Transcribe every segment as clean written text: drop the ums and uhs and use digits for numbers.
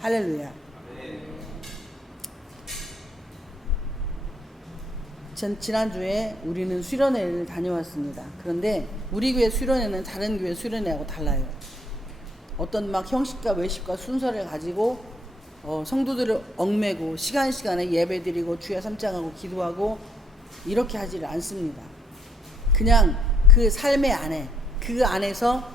할렐루야. 지난주에 우리는 수련회를 다녀왔습니다. 그런데 우리 교회 수련회는 다른 교회 수련회하고 달라요. 어떤 막 형식과 외식과 순서를 가지고 성도들을 얽매고 시간에 예배드리고 주야 삼장하고 기도하고 이렇게 하지를 않습니다. 그냥 그 삶의 안에, 그 안에서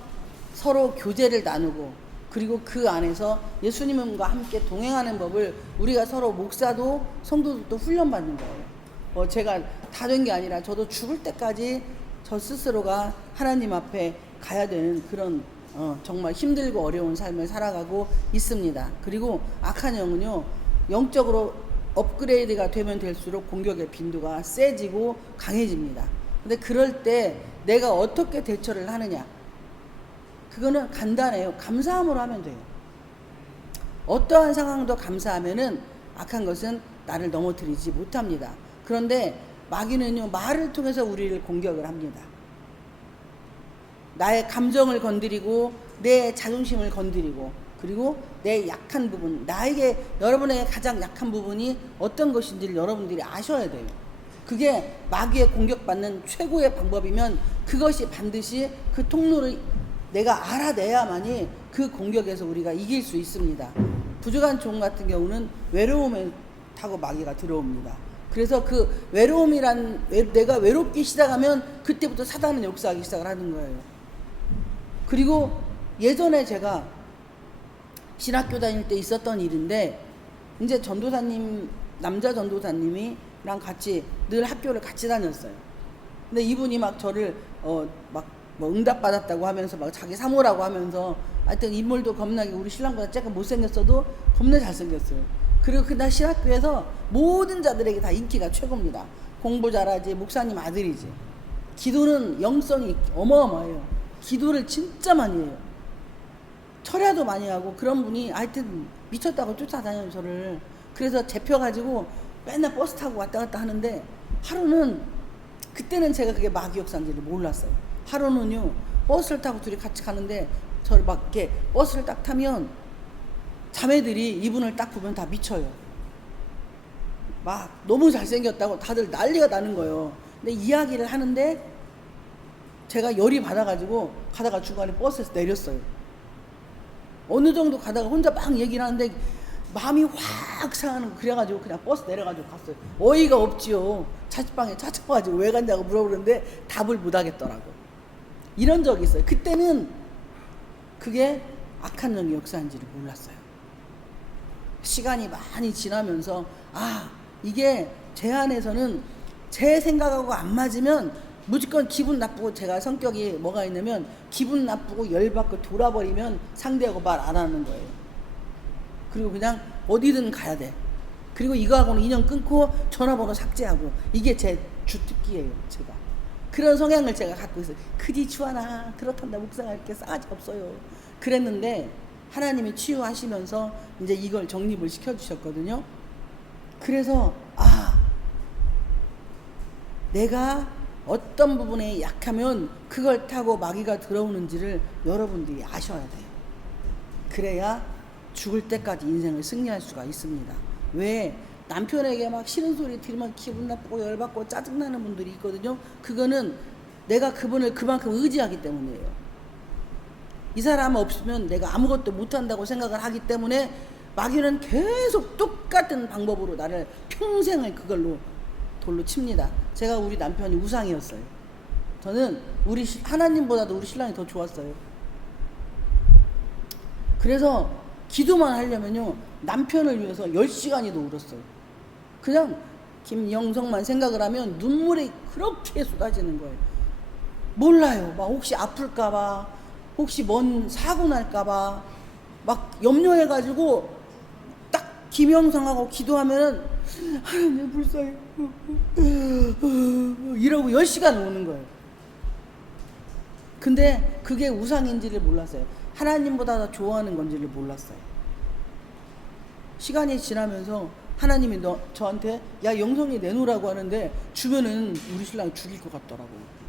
서로 교제를 나누고, 그리고 그 안에서 예수님과 함께 동행하는 법을 우리가 서로 목사도 성도들도 훈련받는 거예요. 제가 다 된 게 아니라 저도 죽을 때까지 저 스스로가 하나님 앞에 가야 되는 그런 정말 힘들고 어려운 삶을 살아가고 있습니다. 그리고 악한 영은요, 영적으로 업그레이드가 되면 될수록 공격의 빈도가 세지고 강해집니다. 근데 그럴 때 내가 어떻게 대처를 하느냐, 그거는 간단해요. 감사함으로 하면 돼요. 어떠한 상황도 감사하면은 악한 것은 나를 넘어뜨리지 못합니다. 그런데 마귀는요, 말을 통해서 우리를 공격을 합니다. 나의 감정을 건드리고 내 자존심을 건드리고, 그리고 내 약한 부분, 여러분의 가장 약한 부분이 어떤 것인지를 여러분들이 아셔야 돼요. 그게 마귀의 공격받는 최고의 방법이면 그것이 반드시 그 통로를 내가 알아내야만이 그 공격에서 우리가 이길 수 있습니다. 부족한 종 같은 경우는 외로움에 타고 마귀가 들어옵니다. 그래서 그 내가 외롭기 시작하면 그때부터 사단은 역사하기 시작을 하는 거예요. 그리고 예전에 제가 신학교 다닐 때 있었던 일인데, 이제 남자 전도사님이랑 같이 늘 학교를 같이 다녔어요. 근데 이분이 막 저를 응답받았다고 하면서 막 자기 사모라고 하면서, 하여튼 인물도 겁나게 우리 신랑보다 조금 못생겼어도 겁나 잘생겼어요. 그리고 그날 신학교에서 모든 자들에게 다 인기가 최고입니다. 공부 잘하지, 목사님 아들이지. 기도는 영성이 어마어마해요. 기도를 진짜 많이 해요. 철야도 많이 하고, 그런 분이 하여튼 미쳤다고 쫓아다녀요, 저를. 그래서 잡혀가지고 맨날 버스 타고 왔다 갔다 하는데, 하루는, 그때는 제가 그게 마귀 역사인지를 몰랐어요. 하루는요, 버스를 타고 둘이 같이 가는데, 저를 막 이렇게 버스를 딱 타면 자매들이 이분을 딱 보면 다 미쳐요. 막 너무 잘생겼다고 다들 난리가 나는 거예요. 근데 이야기를 하는데 제가 열이 받아가지고 가다가 중간에 버스에서 내렸어요. 어느 정도 가다가 혼자 막 얘기를 하는데 마음이 확 상하는 거, 그래가지고 그냥 버스 내려가지고 갔어요. 어이가 없지요. 자취방에 찾아와가지고 왜 간다고 물어보는데 답을 못 하겠더라고. 이런 적이 있어요. 그때는 그게 악한 영의 역사인지를 몰랐어요. 시간이 많이 지나면서 이게 제 안에서는 제 생각하고 안 맞으면 무조건 기분 나쁘고, 제가 성격이 뭐가 있냐면 기분 나쁘고 열받고 돌아버리면 상대하고 말 안 하는 거예요. 그리고 그냥 어디든 가야 돼. 그리고 이거하고는 인연 끊고 전화번호 삭제하고, 이게 제 주특기예요. 제가 그런 성향을 제가 갖고 있어요. 그리 주하나 그렇단다 목사가 이렇게 싸가지가 없어요. 그랬는데 하나님이 치유하시면서 이제 이걸 정립을 시켜주셨거든요. 그래서 내가 어떤 부분에 약하면 그걸 타고 마귀가 들어오는지를 여러분들이 아셔야 돼요. 그래야 죽을 때까지 인생을 승리할 수가 있습니다. 왜? 남편에게 막 싫은 소리 들으면 기분 나쁘고 열받고 짜증나는 분들이 있거든요. 그거는 내가 그분을 그만큼 의지하기 때문이에요. 이 사람 없으면 내가 아무것도 못한다고 생각을 하기 때문에 마귀는 계속 똑같은 방법으로 나를 평생을 그걸로 돌로 칩니다. 제가 우리 남편이 우상이었어요. 저는 하나님보다도 우리 신랑이 더 좋았어요. 그래서 기도만 하려면요, 남편을 위해서 10시간이도 울었어요. 그냥 김영성만 생각을 하면 눈물이 그렇게 쏟아지는 거예요. 몰라요. 막 혹시 아플까봐, 혹시 뭔 사고 날까봐 막 염려해가지고 딱 김영성하고 기도하면은 하나님 불쌍해 이러고 10시간 우는 거예요. 근데 그게 우상인지를 몰랐어요. 하나님보다 더 좋아하는 건지를 몰랐어요. 시간이 지나면서 하나님이 저한테 야 영성이 내놓으라고 하는데 주면은 우리 신랑이 죽일 것 같더라고요.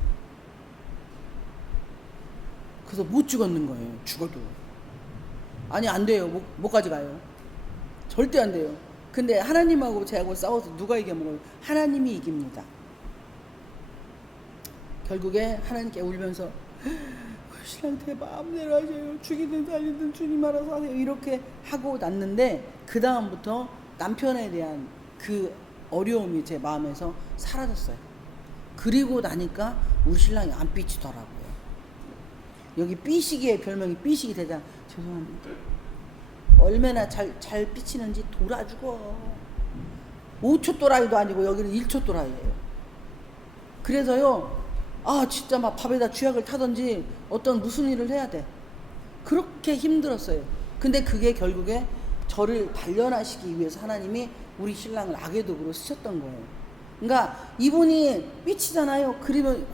그래서 못 죽었는 거예요. 죽어도. 아니 안 돼요. 못 가져가요. 절대 안 돼요. 근데 하나님하고 제하고 싸워서 누가 이겨먹어요? 하나님이 이깁니다. 결국에 하나님께 울면서 신랑한테 마음대로 하세요. 죽이든 살리든 주님 알아서 하세요. 이렇게 하고 났는데 그 다음부터 남편에 대한 그 어려움이 제 마음에서 사라졌어요. 그리고 나니까 우리 신랑이 안 삐치더라고요. 여기 삐시기의 별명이 삐시기 대장. 죄송합니다. 얼마나 잘 삐치는지 돌아 죽어. 5초 또라이도 아니고 여기는 1초 또라이예요. 그래서요, 진짜 막 밥에다 쥐약을 타든지 어떤 무슨 일을 해야 돼. 그렇게 힘들었어요. 근데 그게 결국에 저를 단련하시기 위해서 하나님이 우리 신랑을 악의 도구로 쓰셨던 거예요. 그러니까 이분이 삐치잖아요. 그러면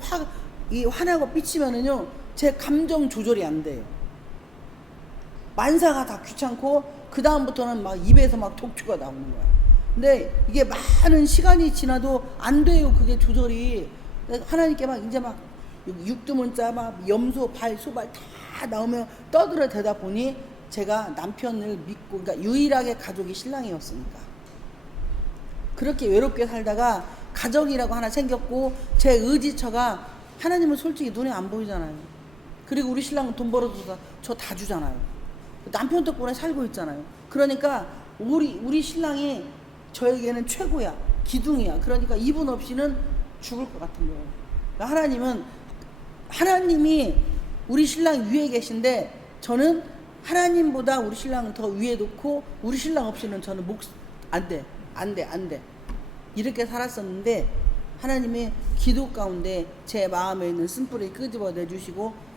화나고 삐치면은요, 제 감정 조절이 안 돼요. 만사가 다 귀찮고 그 다음부터는 막 입에서 막 독주가 나오는 거야. 근데 이게 많은 시간이 지나도 안 돼요. 그게 조절이. 하나님께 막 이제 막 육두문자 막 염소 발 소발 다 나오면 떠들어대다 보니 제가 남편을 믿고, 그러니까 유일하게 가족이 신랑이었으니까 그렇게 외롭게 살다가 가정이라고 하나 생겼고, 제 의지처가 하나님은 솔직히 눈에 안 보이잖아요. 그리고 우리 신랑은 돈 벌어서 저 다 주잖아요. 남편 덕분에 살고 있잖아요. 그러니까 우리 신랑이 저에게는 최고야, 기둥이야. 그러니까 이분 없이는 죽을 것 같은 거예요. 그러니까 하나님이 우리 신랑 위에 계신데 저는 하나님보다 우리 신랑을 더 위에 놓고, 우리 신랑 없이는 저는 안 돼. 이렇게 살았었는데 하나님의 기도 가운데 제 마음에 있는 쓴뿌리 끄집어 내주시고,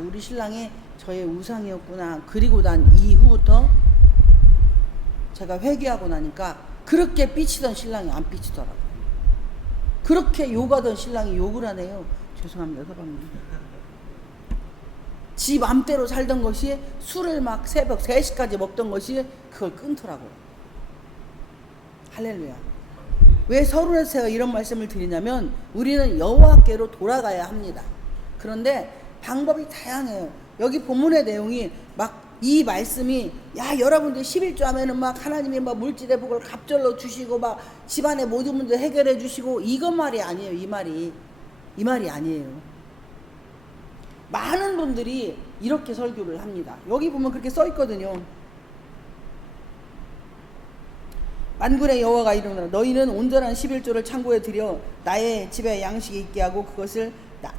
우리 신랑이 저의 우상이었구나. 그리고 난 이후부터 제가 회개하고 나니까 그렇게 삐치던 신랑이 안 삐치더라고요. 그렇게 욕하던 신랑이 욕을 하네요. 죄송합니다, 서방님. 지 맘대로 살던 것이, 술을 막 새벽 3시까지 먹던 것이 그걸 끊더라고요. 할렐루야. 왜 서론에서 제가 이런 말씀을 드리냐면, 우리는 여호와께로 돌아가야 합니다. 그런데 방법이 다양해요. 여기 본문의 내용이 막 이 말씀이, 여러분들 11조 하면은 막 하나님이 막 물질의 복을 갑절로 주시고 막 집안의 모든 문제 해결해 주시고, 이것 말이 아니에요. 이 말이 아니에요. 많은 분들이 이렇게 설교를 합니다. 여기 보면 그렇게 써 있거든요. 만군의 여호와가 이르노라, 너희는 온전한 11조를 창고에 들여 나의 집에 양식이 있게 하고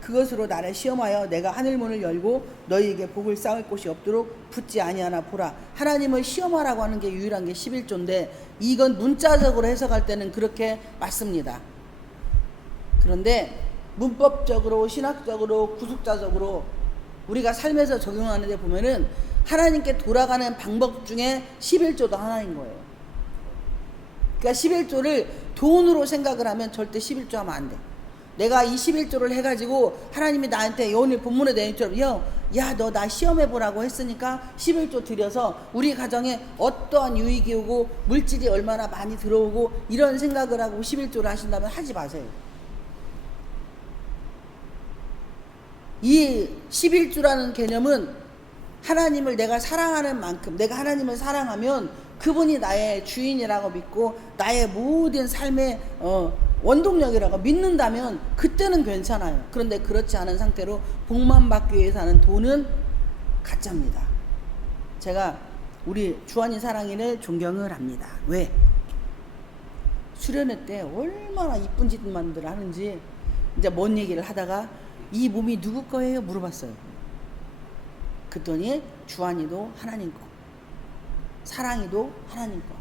그것으로 나를 시험하여 내가 하늘문을 열고 너희에게 복을 쌓을 곳이 없도록 붙지 아니하나 보라. 하나님을 시험하라고 하는 게 유일한 게 11조인데 이건 문자적으로 해석할 때는 그렇게 맞습니다. 그런데 문법적으로, 신학적으로, 구속자적으로 우리가 삶에서 적용하는 데 보면은 하나님께 돌아가는 방법 중에 11조도 하나인 거예요. 그러니까 11조를 돈으로 생각을 하면 절대 11조 하면 안 돼. 내가 이 11조를 해가지고 하나님이 나한테 오늘 본문에 내용처럼 너 나 시험해보라고 했으니까 11조 들여서 우리 가정에 어떠한 유익이 오고 물질이 얼마나 많이 들어오고 이런 생각을 하고 11조를 하신다면 하지 마세요. 이 11조라는 개념은 하나님을 내가 사랑하는 만큼, 내가 하나님을 사랑하면 그분이 나의 주인이라고 믿고 나의 모든 삶의 원동력이라고 믿는다면 그때는 괜찮아요. 그런데 그렇지 않은 상태로 복만 받기 위해서 하는 돈은 가짜입니다. 제가 우리 주한이 사랑이를 존경을 합니다. 왜? 수련회 때 얼마나 이쁜 짓만들 하는지 이제 뭔 얘기를 하다가 이 몸이 누구 거예요? 물어봤어요. 그랬더니 주한이도 하나님 거, 사랑이도 하나님 거.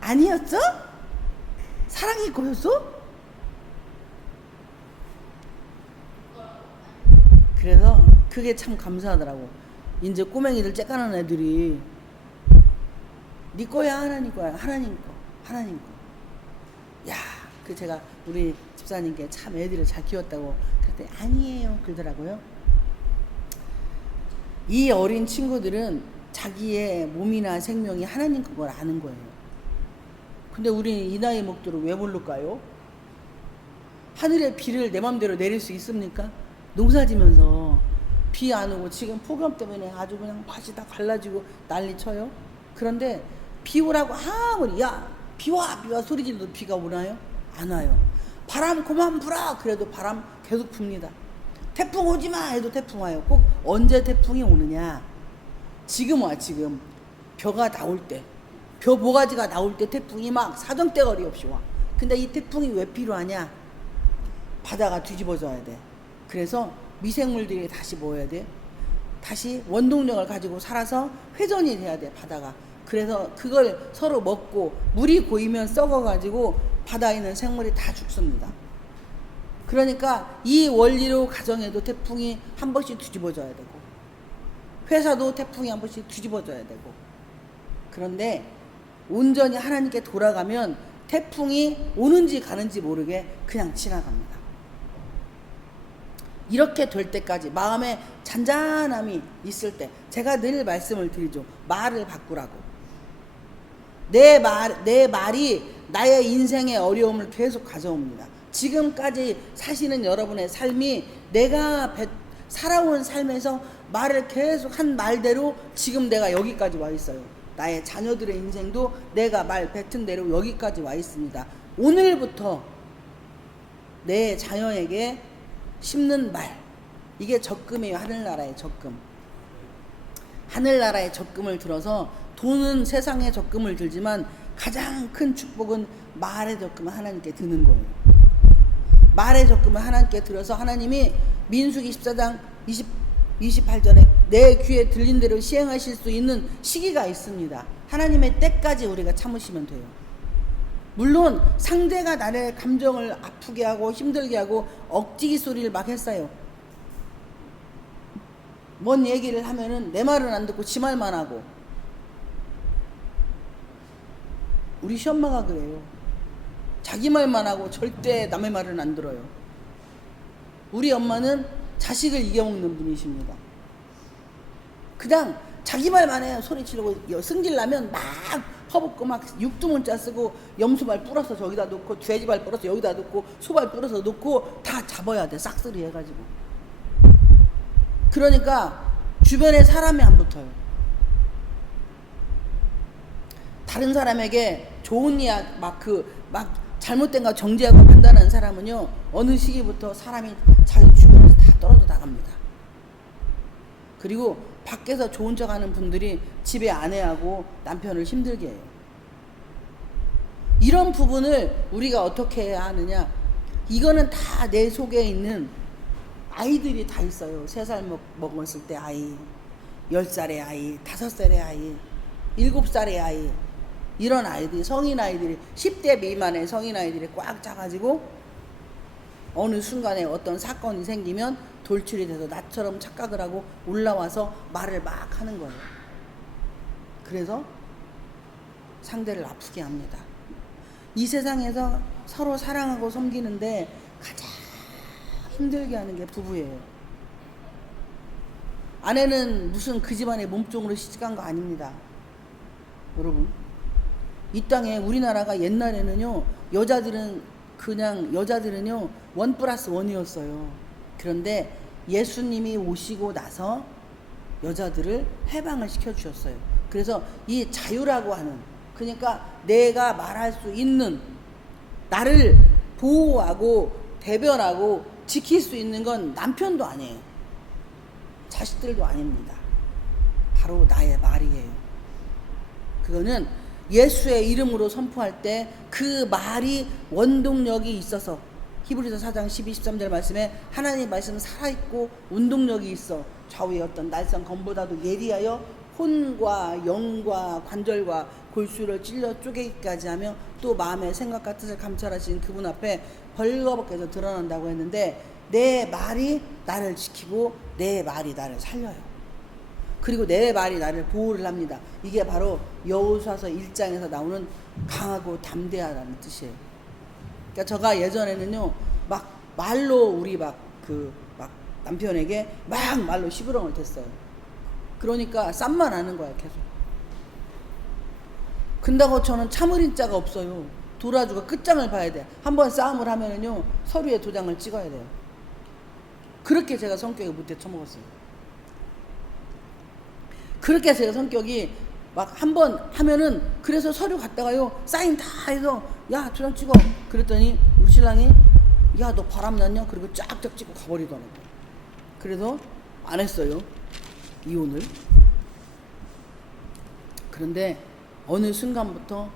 아니었어? 사랑이 거였어? 그래서 그게 참 감사하더라고. 이제 꼬맹이들 째까는 애들이 네 거야 하나님 거야, 하나님 거. 야, 그 제가 우리 집사님께 참 애들을 잘 키웠다고 그랬더니 아니에요 그러더라고요. 이 어린 친구들은 자기의 몸이나 생명이 하나님 그걸 아는 거예요. 근데 우리는 이 나이 먹도록 왜 모를까요? 하늘의 비를 내 맘대로 내릴 수 있습니까? 농사 지면서 비 안 오고 지금 폭염 때문에 아주 그냥 밭이 다 갈라지고 난리 쳐요. 그런데 비 오라고 아무리 야 비와 비와 소리 질러도 비가 오나요? 안 와요. 바람 그만 불어 그래도 바람 계속 붑니다. 태풍 오지 마 해도 태풍 와요. 꼭 언제 태풍이 오느냐? 지금 와 지금 벼가 나올 때, 벼 모가지가 나올 때 태풍이 막 사정대거리 없이 와. 근데 이 태풍이 왜 필요하냐? 바다가 뒤집어져야 돼. 그래서 미생물들이 다시 뭐 해야 돼? 다시 원동력을 가지고 살아서 회전이 돼야 돼 바다가. 그래서 그걸 서로 먹고 물이 고이면 썩어가지고 바다에 있는 생물이 다 죽습니다. 그러니까 이 원리로 가정해도 태풍이 한 번씩 뒤집어져야 되고 회사도 태풍이 한 번씩 뒤집어져야 되고 그런데 온전히 하나님께 돌아가면 태풍이 오는지 가는지 모르게 그냥 지나갑니다. 이렇게 될 때까지 마음에 잔잔함이 있을 때 제가 늘 말씀을 드리죠. 말을 바꾸라고. 내 말이 나의 인생의 어려움을 계속 가져옵니다. 지금까지 사시는 여러분의 삶이 내가 살아온 삶에서 말을 계속 한 말대로 지금 내가 여기까지 와 있어요. 나의 자녀들의 인생도 내가 말 뱉은 대로 여기까지 와 있습니다. 오늘부터 내 자녀에게 심는 말, 이게 적금이에요. 하늘나라의 적금. 하늘나라의 적금을 들어서 돈은 세상의 적금을 들지만 가장 큰 축복은 말의 적금을 하나님께 드는 거예요. 말의 적금을 하나님께 들어서 하나님이 민수기 14장 28절에 내 귀에 들린 대로 시행하실 수 있는 시기가 있습니다. 하나님의 때까지 우리가 참으시면 돼요. 물론 상대가 나의 감정을 아프게 하고 힘들게 하고 억지기 소리를 막 했어요. 뭔 얘기를 하면은 내 말은 안 듣고 지 말만 하고. 우리 시엄마가 그래요. 자기 말만 하고 절대 남의 말은 안 들어요. 우리 엄마는 자식을 이겨먹는 분이십니다. 그냥 자기 말만 해요. 소리 지르고 승질나면 막 퍼붓고 막 육두문자 쓰고 염소발 불어서 저기다 놓고 돼지발 불어서 여기다 놓고 소발 불어서 놓고 다 잡아야 돼. 싹쓸이 해가지고. 그러니까 주변에 사람이 안 붙어요. 다른 사람에게 좋은 이야기 막 잘못된 거 정지하고 판단하는 사람은요 어느 시기부터 사람이 자기 주변에서 다 떨어져 나갑니다. 그리고 밖에서 좋은 척 하는 분들이 집에 아내하고 남편을 힘들게 해요. 이런 부분을 우리가 어떻게 해야 하느냐? 이거는 다 내 속에 있는 아이들이 다 있어요. 3살 먹었을 때 아이, 10살의 아이, 5살의 아이, 7살의 아이, 이런 아이들이, 성인 아이들이 10대 미만의 성인 아이들이 꽉 차가지고 어느 순간에 어떤 사건이 생기면 돌출이 돼서 나처럼 착각을 하고 올라와서 말을 막 하는 거예요. 그래서 상대를 아프게 합니다. 이 세상에서 서로 사랑하고 섬기는데 가장 힘들게 하는 게 부부예요. 아내는 무슨 그 집안의 몸종으로 시집간 거 아닙니다. 여러분, 이 땅에 우리나라가 옛날에는요 여자들은요 1+1이었어요. 그런데 예수님이 오시고 나서 여자들을 해방을 시켜주셨어요. 그래서 이 자유라고 하는, 그러니까 내가 말할 수 있는, 나를 보호하고 대변하고 지킬 수 있는 건 남편도 아니에요. 자식들도 아닙니다. 바로 나의 말이에요. 그거는 예수의 이름으로 선포할 때 그 말이 원동력이 있어서, 히브리서 4장 12, 13절 말씀에 하나님의 말씀은 살아있고 운동력이 있어 좌우의 어떤 날선 검보다도 예리하여 혼과 영과 관절과 골수를 찔러 쪼개기까지 하며 또 마음의 생각과 뜻을 감찰하신 그분 앞에 벌거벗겨서 드러난다고 했는데, 내 말이 나를 지키고 내 말이 나를 살려요. 그리고 내 말이 나를 보호를 합니다. 이게 바로 여호수아서 1장에서 나오는 강하고 담대하다는 뜻이에요. 그러니까 제가 예전에는요 막 말로 우리 막 남편에게 막 말로 시부렁을 댔어요. 그러니까 쌈만 하는 거야 계속. 근다고 저는 참을인 자가 없어요. 돌아주고 끝장을 봐야 돼. 한번 싸움을 하면은요 서류에 도장을 찍어야 돼요. 그렇게 제가 성격이 못돼 처먹었어요. 그렇게 제가 성격이 막 한 번 하면은 그래서 서류 갖다가요 사인 다 해서 야 도장 찍어 그랬더니 우리 신랑이 야 너 바람 났냐 그리고 쫙쫙 찍고 가버리더라고요. 그래서 안 했어요 이혼을. 그런데 어느 순간부터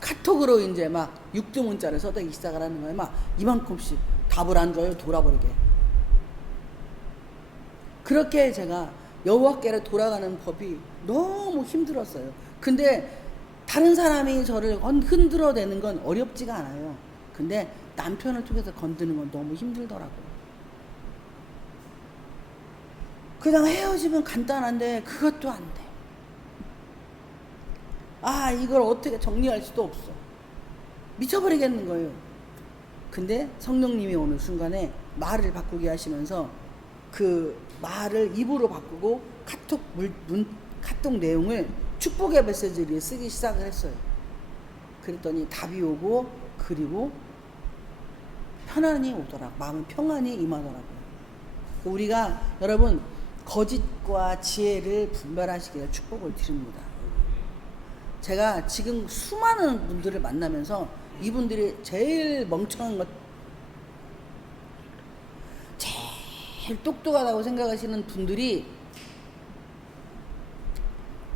카톡으로 이제 막 6두 문자를 써대기 시작을 하는 거예요. 막 이만큼씩 답을 안 줘요. 돌아버리게. 그렇게 제가 여호와께로 돌아가는 법이 너무 힘들었어요. 근데 다른 사람이 저를 흔들어대는 건 어렵지가 않아요. 근데 남편을 통해서 건드는 건 너무 힘들더라고요. 그냥 헤어지면 간단한데 그것도 안 돼. 아 이걸 어떻게 정리할 수도 없어. 미쳐버리겠는 거예요. 근데 성령님이 어느 순간에 말을 바꾸게 하시면서 그 말을 입으로 바꾸고 카톡 내용을 축복의 메시지를 쓰기 시작을 했어요. 그랬더니 답이 오고 그리고 편안이 오더라고요. 마음은 평안이 임하더라고요. 우리가 여러분 거짓과 지혜를 분별하시기를 축복을 드립니다. 제가 지금 수많은 분들을 만나면서 이분들이 제일 멍청한 것, 제일 똑똑하다고 생각하시는 분들이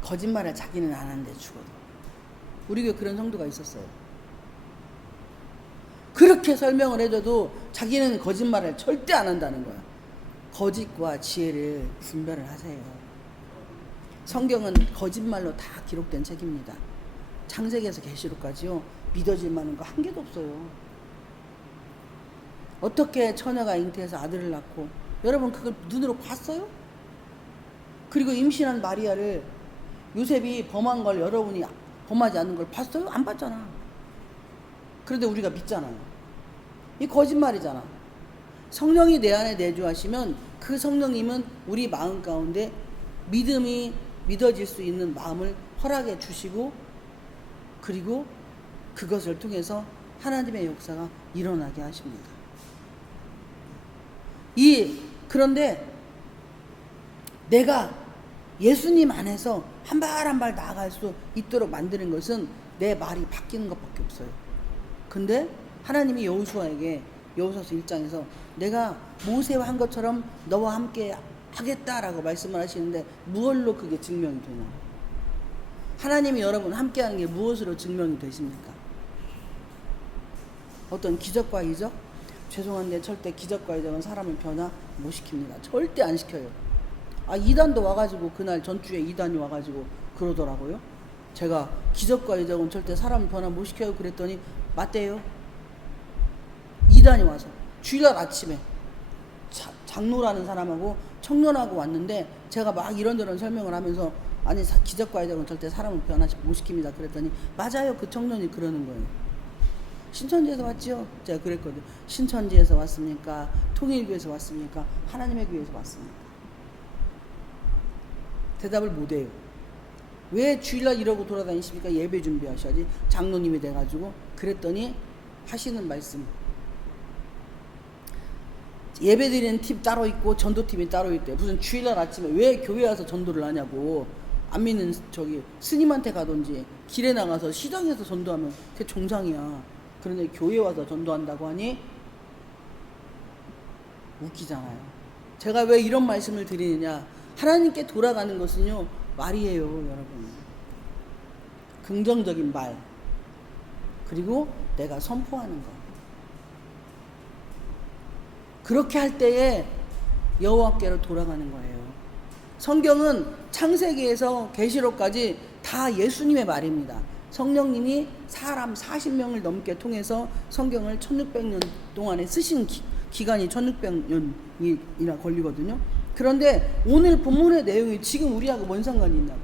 거짓말을 자기는 안 하는데 죽어도. 우리 교회 그런 성도가 있었어요. 그렇게 설명을 해줘도 자기는 거짓말을 절대 안 한다는 거야. 거짓과 지혜를 분별을 하세요. 성경은 거짓말로 다 기록된 책입니다. 창세기에서 계시록까지요. 믿어질 만한 거 한 개도 없어요. 어떻게 처녀가 잉태해서 아들을 낳고 여러분 그걸 눈으로 봤어요? 그리고 임신한 마리아를 요셉이 범한 걸 여러분이 범하지 않는 걸 봤어요? 안 봤잖아. 그런데 우리가 믿잖아요. 이 거짓말이잖아. 성령이 내 안에 내주하시면 그 성령님은 우리 마음 가운데 믿음이 믿어질 수 있는 마음을 허락해 주시고 그리고 그것을 통해서 하나님의 역사가 일어나게 하십니다. 그런데 내가 예수님 안에서 한 발 한 발 나아갈 수 있도록 만드는 것은 내 말이 바뀌는 것밖에 없어요. 근데 하나님이 여호수아에게 여호수아서 1장에서 내가 모세와 한 것처럼 너와 함께 하겠다라고 말씀을 하시는데 무엇로 그게 증명이 되냐? 하나님이 여러분 함께하는 게 무엇으로 증명이 되십니까? 어떤 기적과 이적? 죄송한데 절대 기적과 이적은 사람을 변화 못 시킵니다. 절대 안 시켜요. 이단도 와가지고 그날 전주에 이단이 와가지고 그러더라고요. 제가 기적과 이적은 절대 사람을 변화 못 시켜요 그랬더니 맞대요. 이단이 와서 주일날 아침에 장로라는 사람하고 청년하고 왔는데 제가 막 이런저런 설명을 하면서 아니 기적과 이적은 절대 사람을 변화 못 시킵니다 그랬더니 맞아요. 그 청년이 그러는 거예요. 신천지에서 왔지요? 제가 그랬거든요. 신천지에서 왔습니까? 통일교에서 왔습니까? 하나님의 교회에서 왔습니까? 대답을 못해요. 왜 주일날 이러고 돌아다니십니까? 예배 준비하셔야지. 장로님이 돼가지고 그랬더니 하시는 말씀, 예배 드리는 팀 따로 있고 전도팀이 따로 있대. 무슨 주일날 아침에 왜 교회 와서 전도를 하냐고. 안 믿는 스님한테 가든지 길에 나가서 시장에서 전도하면 그게 정상이야. 그런데 교회 와서 전도한다고 하니 웃기잖아요. 제가 왜 이런 말씀을 드리느냐. 하나님께 돌아가는 것은요 말이에요 여러분. 긍정적인 말 그리고 내가 선포하는 것. 그렇게 할 때에 여호와께로 돌아가는 거예요. 성경은 창세기에서 계시록까지 다 예수님의 말입니다. 성령님이 사람 40명을 넘게 통해서 성경을 1600년 동안에 쓰신 기간이 1600년이나 걸리거든요. 그런데 오늘 본문의 내용이 지금 우리하고 뭔 상관이 있냐고.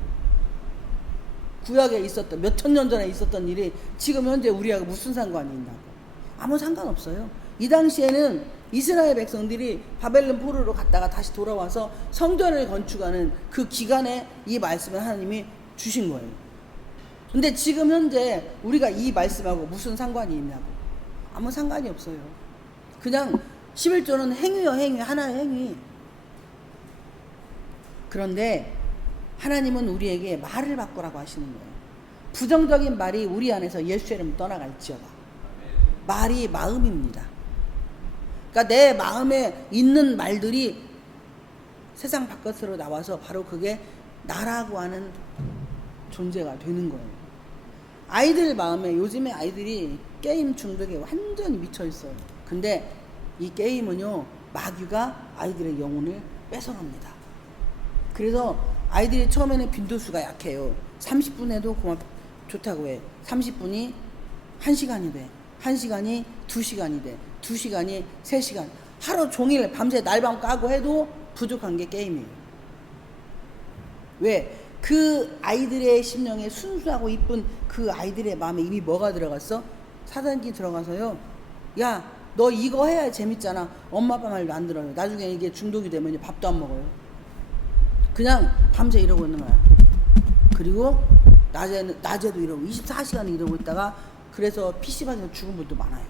구약에 있었던 몇천 년 전에 있었던 일이 지금 현재 우리하고 무슨 상관이 있냐고. 아무 상관없어요. 이 당시에는 이스라엘 백성들이 바벨론 포로로 갔다가 다시 돌아와서 성전을 건축하는 그 기간에 이 말씀을 하나님이 주신 거예요. 근데 지금 현재 우리가 이 말씀하고 무슨 상관이 있냐고. 아무 상관이 없어요. 그냥 11조는 행위요 행위, 하나의 행위. 그런데 하나님은 우리에게 말을 바꾸라고 하시는 거예요. 부정적인 말이 우리 안에서 예수의 이름 떠나갈지어다. 말이 마음입니다. 그러니까 내 마음에 있는 말들이 세상 바깥으로 나와서 바로 그게 나라고 하는 존재가 되는 거예요. 아이들 마음에, 요즘에 아이들이 게임 중독에 완전히 미쳐 있어요. 근데 이 게임은요, 마귀가 아이들의 영혼을 뺏어갑니다. 그래서 아이들이 처음에는 빈도수가 약해요. 30분 해도 좋다고 해. 30분이 1시간이 돼. 1시간이 2시간이 돼. 2시간이 3시간. 하루 종일 밤새 날밤 까고 해도 부족한 게 게임이에요. 왜? 그 아이들의 심령에 순수하고 이쁜 그 아이들의 마음에 이미 뭐가 들어갔어? 사단이 들어가서요. 야, 너 이거 해야 재밌잖아. 엄마 아빠 말도 안 들어요. 나중에 이게 중독이 되면 밥도 안 먹어요. 그냥 밤새 이러고 있는 거야. 그리고 낮에도 이러고 24시간 이러고 있다가 그래서 PC방에서 죽은 분도 많아요.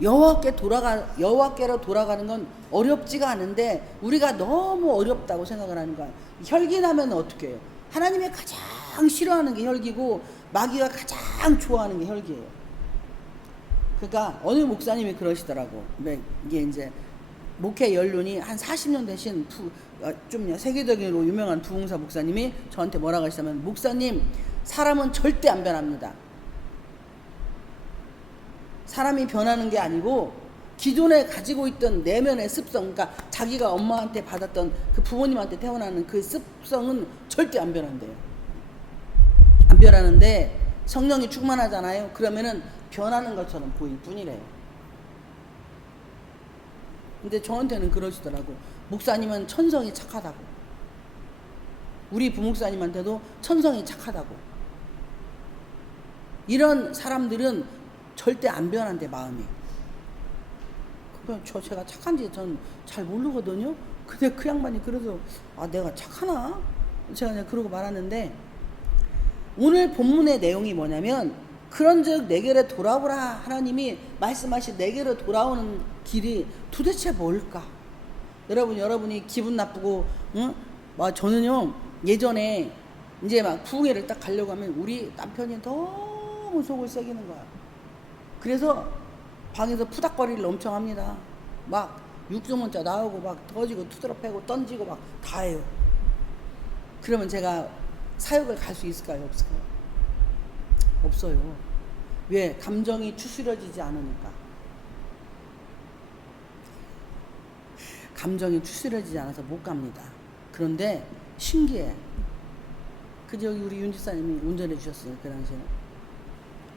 여호와께로 돌아가는 건 어렵지가 않은데 우리가 너무 어렵다고 생각을 하는 거야. 혈기나면 어떻게 해요? 하나님이 가장 싫어하는 게 혈기고 마귀가 가장 좋아하는 게 혈기예요. 그러니까 어느 목사님이 그러시더라고. 이게 이제 목회 연륜이 한 40년 되신 좀 세계적으로 유명한 부흥사 목사님이 저한테 뭐라고 하시냐면, 목사님, 사람은 절대 안 변합니다. 사람이 변하는 게 아니고 기존에 가지고 있던 내면의 습성, 그러니까 자기가 엄마한테 받았던 그 부모님한테 태어나는 그 습성은 절대 안 변한대요. 안 변하는데 성령이 충만하잖아요. 그러면은 변하는 것처럼 보일 뿐이래요. 근데 저한테는 그러시더라고. 목사님은 천성이 착하다고. 우리 부목사님한테도 천성이 착하다고. 이런 사람들은 절대 안 변한대, 마음이. 제가 착한지 전 잘 모르거든요. 근데 그 양반이 그래서 내가 착하나? 제가 그냥 그러고 말았는데, 오늘 본문의 내용이 뭐냐면, 그런즉 내게로 돌아오라 하나님이 말씀하신 내게로 돌아오는 길이 도대체 뭘까? 여러분이 기분 나쁘고, 응? 저는요, 예전에 이제 막 부흥회를 딱 가려고 하면 우리 남편이 너무 속을 새기는 거야. 그래서 방에서 푸닥거리를 엄청 합니다. 막 육수문자 나오고 막 터지고 투드러 패고 던지고 막 다 해요. 그러면 제가 사역을 갈 수 있을까요? 없을까요? 없어요. 왜? 감정이 추스려지지 않으니까. 감정이 추스려지지 않아서 못 갑니다. 그런데 신기해. 저기 우리 윤 집사님이 운전해 주셨어요. 그 당시에.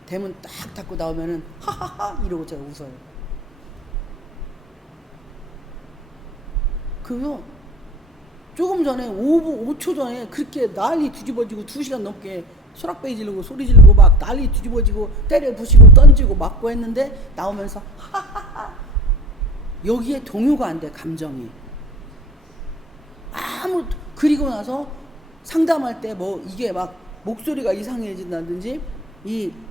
대문 딱 닫고 나오면은 하하하 이러고 제가 웃어요. 그거 조금 전에 5초 전에 그렇게 난리 뒤집어지고 2시간 넘게 소락베이 지르고 소리 지르고 막 난리 뒤집어지고 때려 부시고 던지고 맞고 했는데 나오면서 하하하. 여기에 동요가 안 돼, 감정이. 그리고 나서 상담할 때 이게 막 목소리가 이상해진다든지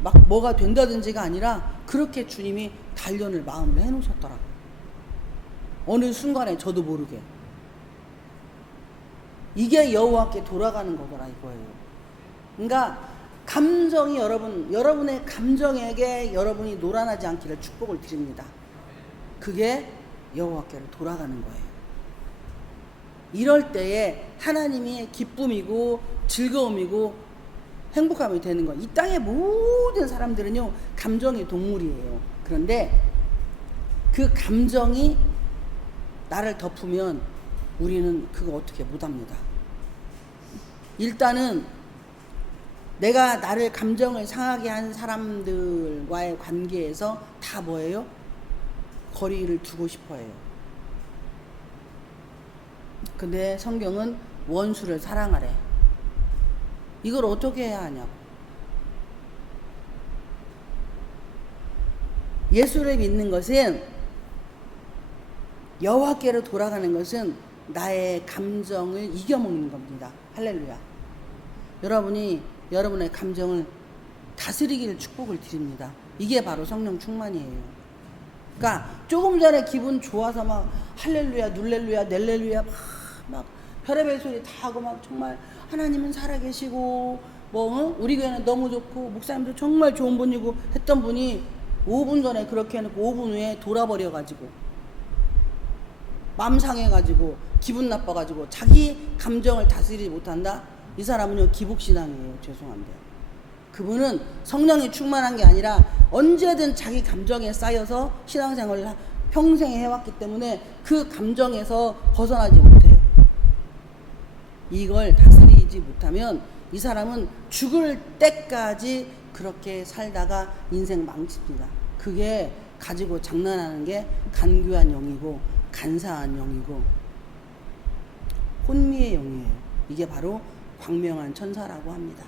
막 뭐가 된다든지가 아니라 그렇게 주님이 단련을 마음으로 해놓으셨더라고요. 어느 순간에 저도 모르게. 이게 여호와께 돌아가는 거더라 이거예요. 그러니까 감정이 여러분의 감정에게 여러분이 노란하지 않기를 축복을 드립니다. 그게 여호와께로 돌아가는 거예요. 이럴 때에 하나님이 기쁨이고 즐거움이고 행복함이 되는 거예요. 이 땅의 모든 사람들은요, 감정의 동물이에요. 그런데 그 감정이 나를 덮으면 우리는 그거 어떻게 못합니다. 일단은 내가 나를 감정을 상하게 한 사람들과의 관계에서 다 뭐예요? 거리를 두고 싶어 해요. 근데 성경은 원수를 사랑하래. 이걸 어떻게 해야 하냐고. 예수를 믿는 것은, 여호와께로 돌아가는 것은 나의 감정을 이겨먹는 겁니다. 할렐루야. 여러분이 여러분의 감정을 다스리기를 축복을 드립니다. 이게 바로 성령 충만이에요. 그러니까 조금 전에 기분 좋아서 막 할렐루야, 눌렐루야, 넬렐루야 막 별의별 소리 다 하고 막 정말 하나님은 살아계시고 우리 교회는 너무 좋고 목사님도 정말 좋은 분이고 했던 분이 5분 전에 그렇게 해놓고 5분 후에 돌아버려가지고 맘 상해가지고 기분 나빠가지고 자기 감정을 다스리지 못한다? 이 사람은요 기복신앙이에요. 죄송한데 그분은 성령이 충만한 게 아니라 언제든 자기 감정에 쌓여서 신앙생활을 평생 해왔기 때문에 그 감정에서 벗어나지 못해요. 이걸 다스리지 못하면 이 사람은 죽을 때까지 그렇게 살다가 인생 망칩니다. 그게 가지고 장난하는 게 간교한 영이고 간사한 영이고 혼미의 영이에요. 이게 바로 광명한 천사라고 합니다.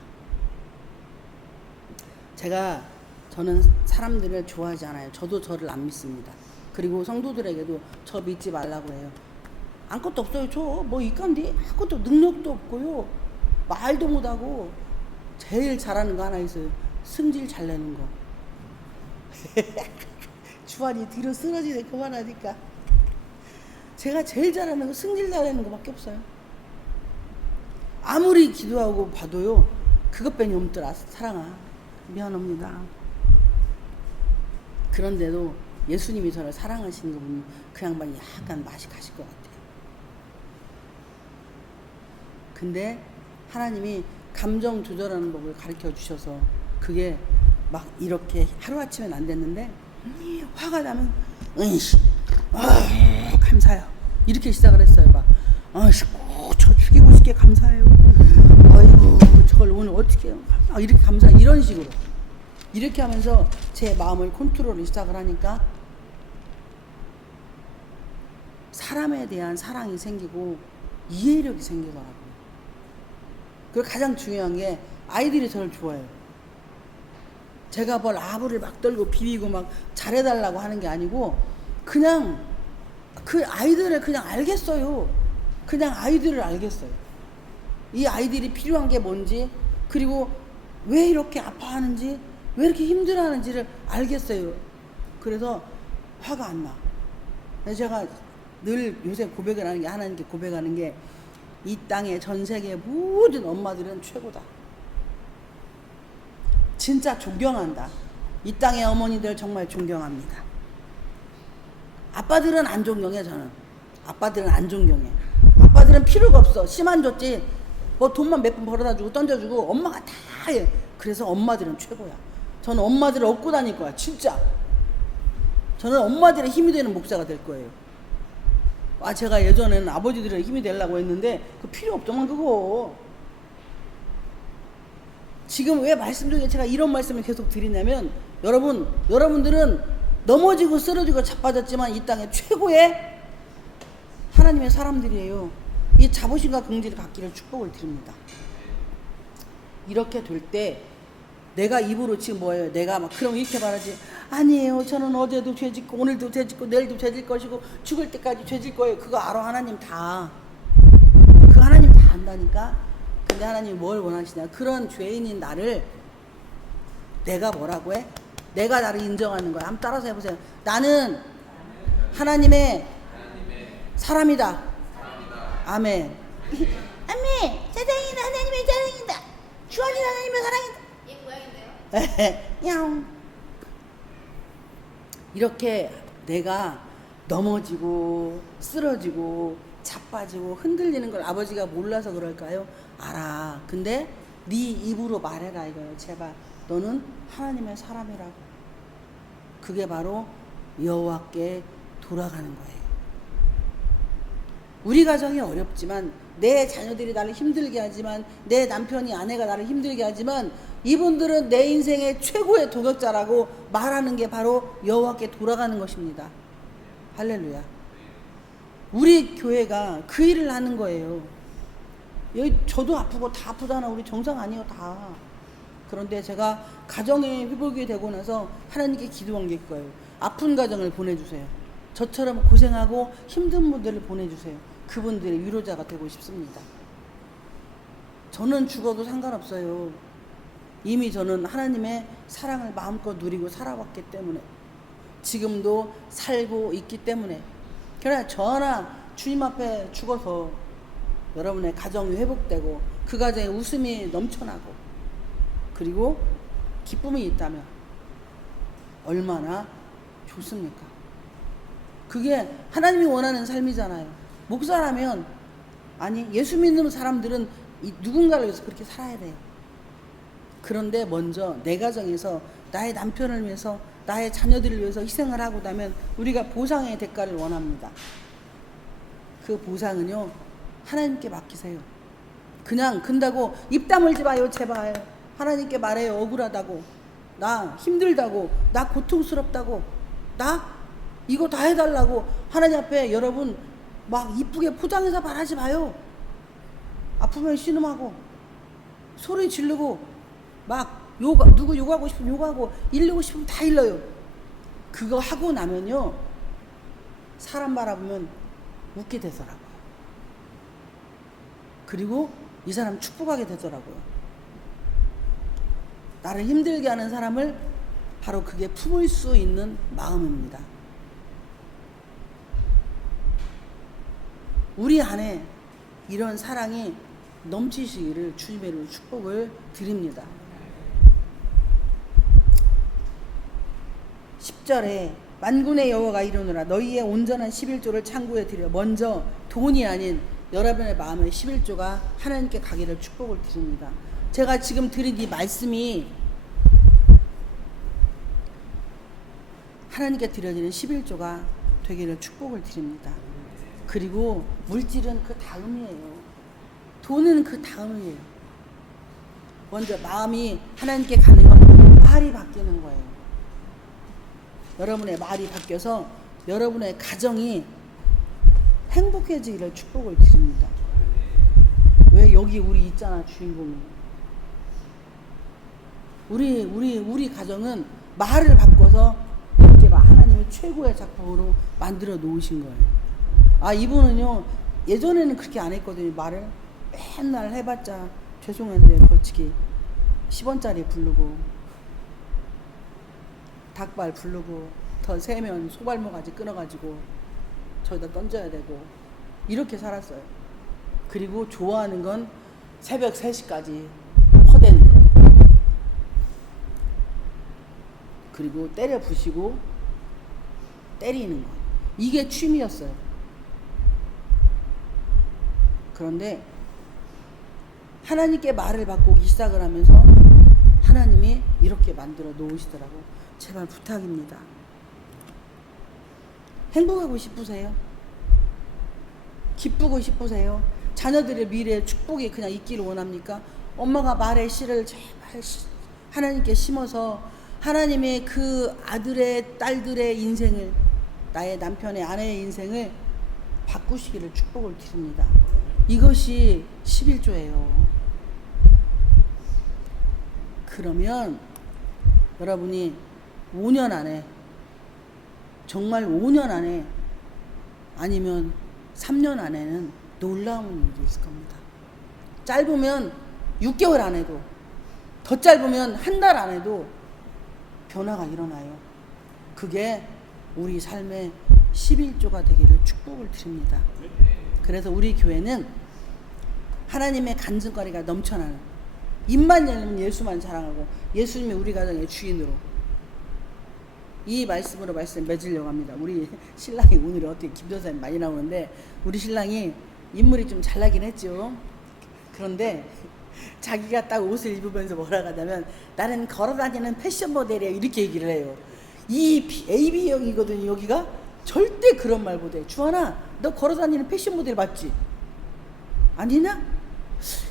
저는 사람들을 좋아하지 않아요. 저도 저를 안 믿습니다. 그리고 성도들에게도 저 믿지 말라고 해요. 아무것도 없어요. 저 뭐 이건데 아무것도 능력도 없고요. 말도 못하고 제일 잘하는 거 하나 있어요. 승질 잘 내는 거. 주환이 뒤로 쓰러지네 그만하니까. 제가 제일 잘하는 거 승질 잘 내는 거밖에 없어요. 아무리 기도하고 봐도요. 그것뿐이 없더라. 사랑아. 미안합니다. 그런데도 예수님이 저를 사랑하시는 거 보면 그 양반이 약간 맛이 가실 것 같아요. 근데 하나님이 감정 조절하는 법을 가르쳐 주셔서 그게 막 이렇게 하루아침엔 안 됐는데 화가 나면 감사해요. 이렇게 시작을 했어요. 막 저 죽이고 싶게 감사해요. 아이고 저걸 오늘 어떻게 해요. 이렇게 감사 이런 식으로 이렇게 하면서 제 마음을 컨트롤을 시작을 하니까 사람에 대한 사랑이 생기고 이해력이 생기더라고요. 그리고 가장 중요한 게 아이들이 저를 좋아해요. 제가 뭘 아부를 막 떨고 비비고 막 잘해달라고 하는 게 아니고 그냥 그 아이들을 그냥 알겠어요. 그냥 아이들을 알겠어요. 이 아이들이 필요한 게 뭔지 그리고 왜 이렇게 아파하는지 왜 이렇게 힘들어하는지를 알겠어요. 그래서 화가 안 나. 제가 늘 요새 고백을 하는 게 하나님께 고백하는 게 이 땅의 전 세계 모든 엄마들은 최고다. 진짜 존경한다. 이 땅의 어머니들 정말 존경합니다. 아빠들은 안 존경해. 저는 아빠들은 안 존경해. 아빠들은 필요가 없어. 심한 줬지 뭐 돈만 몇 푼 벌어다 주고 던져주고 엄마가 다 해. 그래서 엄마들은 최고야. 저는 엄마들을 업고 다닐 거야. 진짜 저는 엄마들의 힘이 되는 목사가 될 거예요. 제가 예전에는 아버지들의 힘이 되려고 했는데 그 필요 없더만 그거. 지금 왜 말씀 중에 제가 이런 말씀을 계속 드리냐면 여러분들은 넘어지고 쓰러지고 자빠졌지만 이 땅의 최고의 하나님의 사람들이에요. 이 자부심과 긍지를 갖기를 축복을 드립니다. 이렇게 될 때 내가 입으로 지금 뭐예요? 내가 막 그럼 이렇게 말하지. 아니에요. 저는 어제도 죄짓고 오늘도 죄짓고 내일도 죄질 것이고 죽을 때까지 죄질 거예요. 그거 알아. 하나님 다. 그 하나님 다 안다니까. 근데 하나님이 뭘 원하시냐. 그런 죄인인 나를 내가 뭐라고 해? 내가 나를 인정하는 거야. 한번 따라서 해보세요. 나는 하나님의 사람이다. 아멘. 아멘. 사랑이다. 하나님의 사랑이다. 주원이 하나님의 사랑이다. 야옹. 이렇게 내가 넘어지고 쓰러지고 자빠지고 흔들리는 걸 아버지가 몰라서 그럴까요? 알아. 근데 네 입으로 말해라 이거예요. 제발 너는 하나님의 사람이라고. 그게 바로 여호와께 돌아가는 거예요. 우리 가정이 어렵지만 내 자녀들이 나를 힘들게 하지만 내 남편이 아내가 나를 힘들게 하지만 이분들은 내 인생의 최고의 도덕자라고 말하는 게 바로 여호와께 돌아가는 것입니다. 할렐루야. 우리 교회가 그 일을 하는 거예요. 여기 저도 아프고 다 아프잖아. 우리 정상 아니에요 다. 그런데 제가 가정의 회복이 되고 나서 하나님께 기도한 게 그거예요. 아픈 가정을 보내주세요. 저처럼 고생하고 힘든 분들을 보내주세요. 그분들의 위로자가 되고 싶습니다. 저는 죽어도 상관없어요. 이미 저는 하나님의 사랑을 마음껏 누리고 살아왔기 때문에 지금도 살고 있기 때문에 그러나 저나 주님 앞에 죽어서 여러분의 가정이 회복되고 그 가정에 웃음이 넘쳐나고 그리고 기쁨이 있다면 얼마나 좋습니까? 그게 하나님이 원하는 삶이잖아요. 목사라면 아니 예수 믿는 사람들은 누군가를 위해서 그렇게 살아야 돼요. 그런데 먼저 내 가정에서 나의 남편을 위해서 나의 자녀들을 위해서 희생을 하고 나면 우리가 보상의 대가를 원합니다. 그 보상은요 하나님께 맡기세요. 그냥 근다고 입 다물지 마요. 제발 하나님께 말해요. 억울하다고, 나 힘들다고, 나 고통스럽다고, 나 이거 다 해달라고 하나님 앞에 여러분 막 이쁘게 포장해서 말하지 마요. 아프면 신음하고 소리 지르고 막 누구 욕하고 싶으면 욕하고 일르고 싶으면 다 일러요. 그거 하고 나면요 사람 바라보면 웃게 되더라고요. 그리고 이 사람 축복하게 되더라고요. 나를 힘들게 하는 사람을 바로 그게 품을 수 있는 마음입니다. 우리 안에 이런 사랑이 넘치시기를 주님의 이름으로 축복을 드립니다. 10절에 만군의 여호와가 이르노라 너희의 온전한 11조를 창고에 드려. 먼저 돈이 아닌 여러분의 마음의 11조가 하나님께 가기를 축복을 드립니다. 제가 지금 드린 이 말씀이 하나님께 드려지는 11조가 되기를 축복을 드립니다. 그리고 물질은 그 다음이에요. 돈은 그 다음이에요. 먼저 마음이 하나님께 가는 건 말이 바뀌는 거예요. 여러분의 말이 바뀌어서 여러분의 가정이 행복해지기를 축복을 드립니다. 왜 여기 우리 있잖아 주인공이. 우리 가정은 말을 바꿔서 이렇게 막 하나님의 최고의 작품으로 만들어 놓으신 거예요. 아 이분은요 예전에는 그렇게 안 했거든요. 말을 맨날 해봤자 죄송한데 거치기 10원짜리 부르고 닭발 부르고 더 세면 소발모가지 끊어가지고 저기다 던져야 되고 이렇게 살았어요. 그리고 좋아하는 건 새벽 3시까지 퍼대는 거. 그리고 때려 부시고 때리는 거. 이게 취미였어요. 그런데 하나님께 말을 바꾸기 시작을 하면서 하나님이 이렇게 만들어 놓으시더라고요. 제발 부탁입니다. 행복하고 싶으세요? 기쁘고 싶으세요? 자녀들의 미래에 축복이 그냥 있기를 원합니까? 엄마가 말의 씨를 제발 하나님께 심어서 하나님의 그 아들의 딸들의 인생을 나의 남편의 아내의 인생을 바꾸시기를 축복을 드립니다. 이것이 11조예요. 그러면 여러분이 5년 안에 정말 5년 안에 아니면 3년 안에는 놀라운 일이 있을 겁니다. 짧으면 6개월 안에도 더 짧으면 한 달 안에도 변화가 일어나요. 그게 우리 삶의 11조가 되기를 축복을 드립니다. 그래서 우리 교회는 하나님의 간증거리가 넘쳐나는 입만 열면 예수만 자랑하고 예수님이 우리 가정의 주인으로 이 말씀으로 말씀 맺으려고 합니다. 우리 신랑이 오늘 어떻게 김전사님 많이 나오는데 우리 신랑이 인물이 좀 잘나긴 했죠. 그런데 자기가 딱 옷을 입으면서 뭐라고 하냐면 나는 걸어다니는 패션 모델이야 이렇게 얘기를 해요. 이 AB형이거든요. 여기가 절대 그런 말 못해. 주하나 너 걸어다니는 패션 모델 맞지? 아니냐?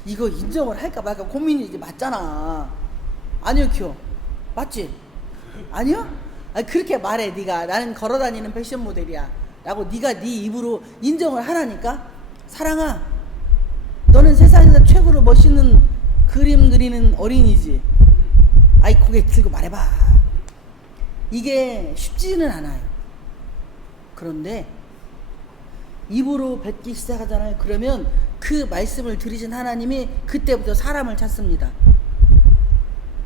이거 인정을 할까 말까 고민이 이제 맞잖아. 아니요 큐 맞지? 아니요? 아니, 그렇게 말해. 네가 나는 걸어다니는 패션 모델이야 라고 네가 네 입으로 인정을 하라니까. 사랑아 너는 세상에서 최고로 멋있는 그림 그리는 어린이지. 아이 고개 들고 말해봐. 이게 쉽지는 않아요. 그런데 입으로 뱉기 시작하잖아요. 그러면 그 말씀을 들으신 하나님이 그때부터 사람을 찾습니다.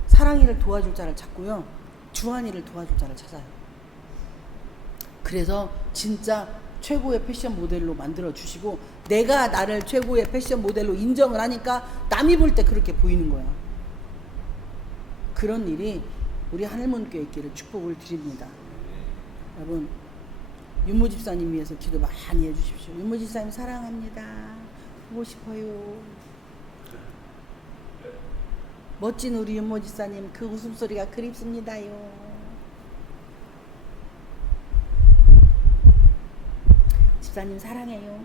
사랑이를 도와줄 자를 찾고요. 주한이를 도와줄 자를 찾아요. 그래서 진짜 최고의 패션 모델로 만들어 주시고 내가 나를 최고의 패션 모델로 인정을 하니까 남이 볼 때 그렇게 보이는 거야. 그런 일이 우리 하늘문교회 있기를 축복을 드립니다. 여러분 윤모 집사님 위해서 기도 많이 해주십시오. 윤모 집사님 사랑합니다. 보고 싶어요. 멋진 우리 윤모 집사님 그 웃음소리가 그립습니다요. 집사님 사랑해요.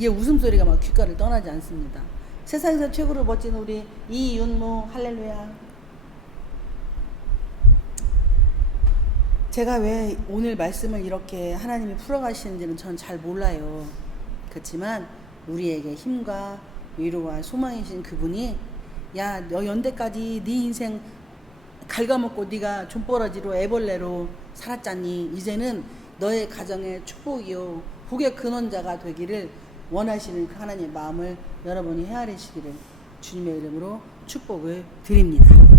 얘 웃음소리가 막 귓가를 떠나지 않습니다. 세상에서 최고로 멋진 우리 이윤모 할렐루야. 제가 왜 오늘 말씀을 이렇게 하나님이 풀어가시는지는 전 잘 몰라요. 그렇지만 우리에게 힘과 위로와 소망이신 그분이 야, 너 연대까지 네 인생 갉아먹고 네가 존버러지로 애벌레로 살았잖니. 이제는 너의 가정의 축복이요 복의 근원자가 되기를 원하시는 그 하나님의 마음을 여러분이 헤아리시기를 주님의 이름으로 축복을 드립니다.